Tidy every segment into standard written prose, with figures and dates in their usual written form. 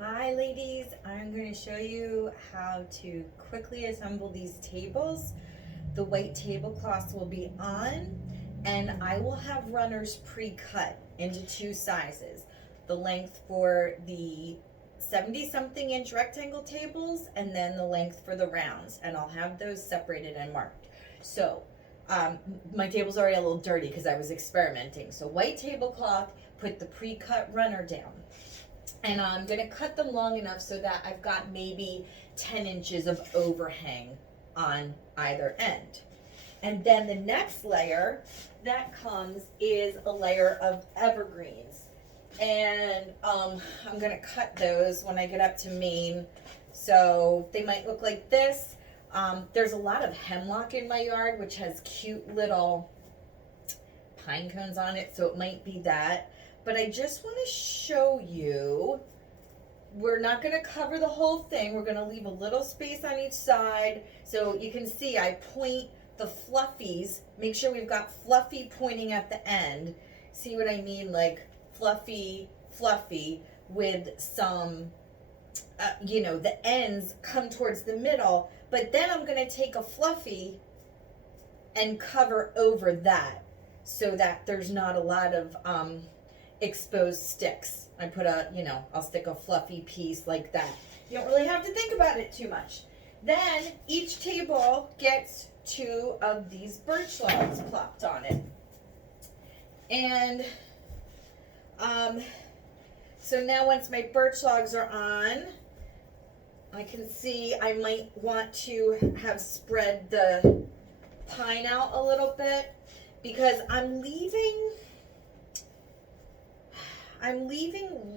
Hi ladies, I'm going to show you how to quickly assemble these tables. The white tablecloths will be on and I will have runners pre-cut into two sizes. The length for the 70 something inch rectangle tables and then the length for the rounds, and I'll have those separated and marked. So my table's already a little dirty because I was experimenting. So white tablecloth, put the pre-cut runner down. And I'm going to cut them long enough so that I've got maybe 10 inches of overhang on either end. And then the next layer that comes is a layer of evergreens. And I'm going to cut those when I get up to Maine. So they might look like this. There's a lot of hemlock in my yard, which has cute little pine cones on it, so it might be that. But I just want to show you, we're not going to cover the whole thing. We're going to leave a little space on each side. So you can see I point the fluffies, make sure we've got fluffy pointing at the end. See what I mean? Like fluffy, fluffy with some, the ends come towards the middle. But then I'm going to take a fluffy and cover over that so that there's not a lot of exposed sticks. I put I'll stick a fluffy piece like that. You don't really have to think about it too much. Then each table gets two of these birch logs plopped on it. And so now once my birch logs are on, I can see I might want to have spread the pine out a little bit because I'm leaving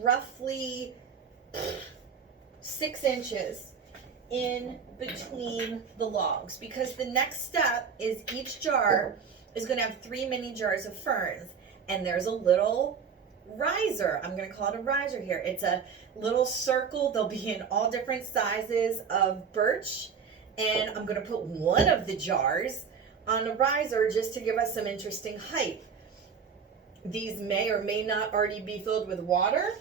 roughly 6 inches in between the logs, because the next step is each jar is going to have 3 mini jars of ferns, and there's a little riser. I'm going to call it a riser here. It's a little circle. They'll be in all different sizes of birch, and I'm going to put one of the jars on a riser just to give us some interesting height. These may or may not already be filled with water,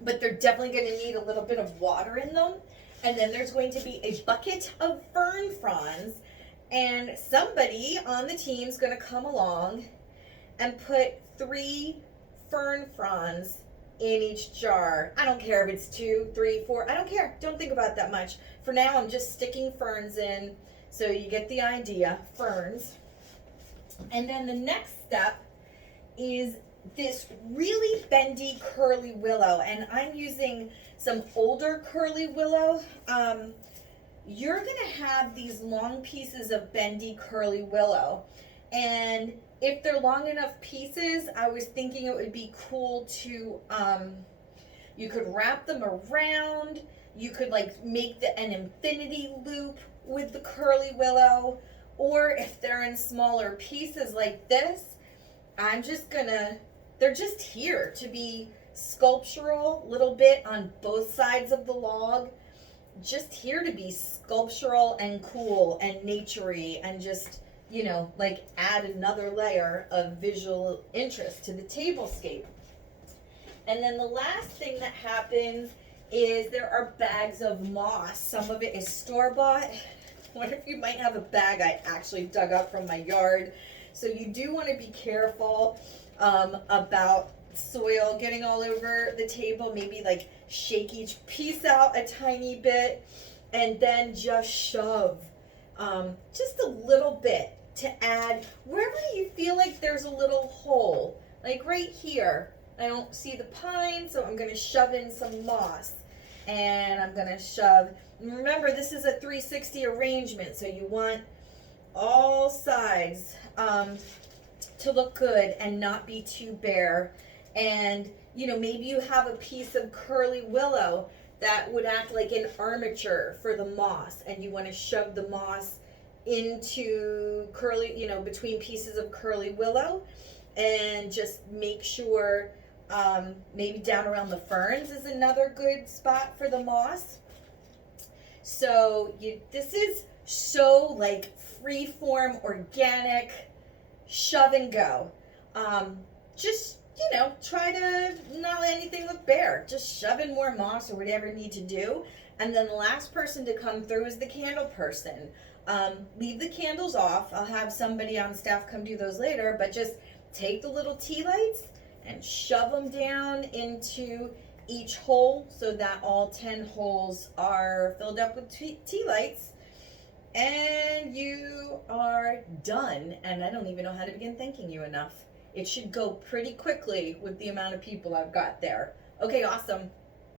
but they're definitely going to need a little bit of water in them. And then there's going to be a bucket of fern fronds, and somebody on the team is going to come along and put 3 fern fronds in each jar. I don't care if it's 2, 3, 4. I don't care. Don't think about that much. For now, I'm just sticking ferns in, so you get the idea. Ferns. And then the next step is this really bendy curly willow, and I'm using some older curly willow. You're gonna have these long pieces of bendy curly willow, and if they're long enough pieces, I was thinking it would be cool to you could wrap them around. You could like make an infinity loop with the curly willow, or if they're in smaller pieces like this, they're just here to be sculptural, little bit on both sides of the log, just here to be sculptural and cool and naturey, and just, like add another layer of visual interest to the tablescape. And then the last thing that happens is there are bags of moss. Some of it is store-bought. What if you might have a bag I actually dug up from my yard? So you do want to be careful about soil getting all over the table. Maybe like shake each piece out a tiny bit and then just shove just a little bit to add wherever you feel like there's a little hole. Like right here, I don't see the pine, so I'm going to shove in some moss. And I'm going to shove, remember this is a 360 arrangement, so you want all sides to look good and not be too bare. And maybe you have a piece of curly willow that would act like an armature for the moss, and you want to shove the moss into between pieces of curly willow, and just make sure maybe down around the ferns is another good spot for the moss. So this is so like free form, organic, shove and go. Just try to not let anything look bare. Just shove in more moss or whatever you need to do. And then the last person to come through is the candle person. Leave the candles off. I'll have somebody on staff come do those later, but just take the little tea lights and shove them down into each hole so that all 10 holes are filled up with tea lights. And you are done. And I don't even know how to begin thanking you enough. It should go pretty quickly with the amount of people I've got there. Okay, awesome.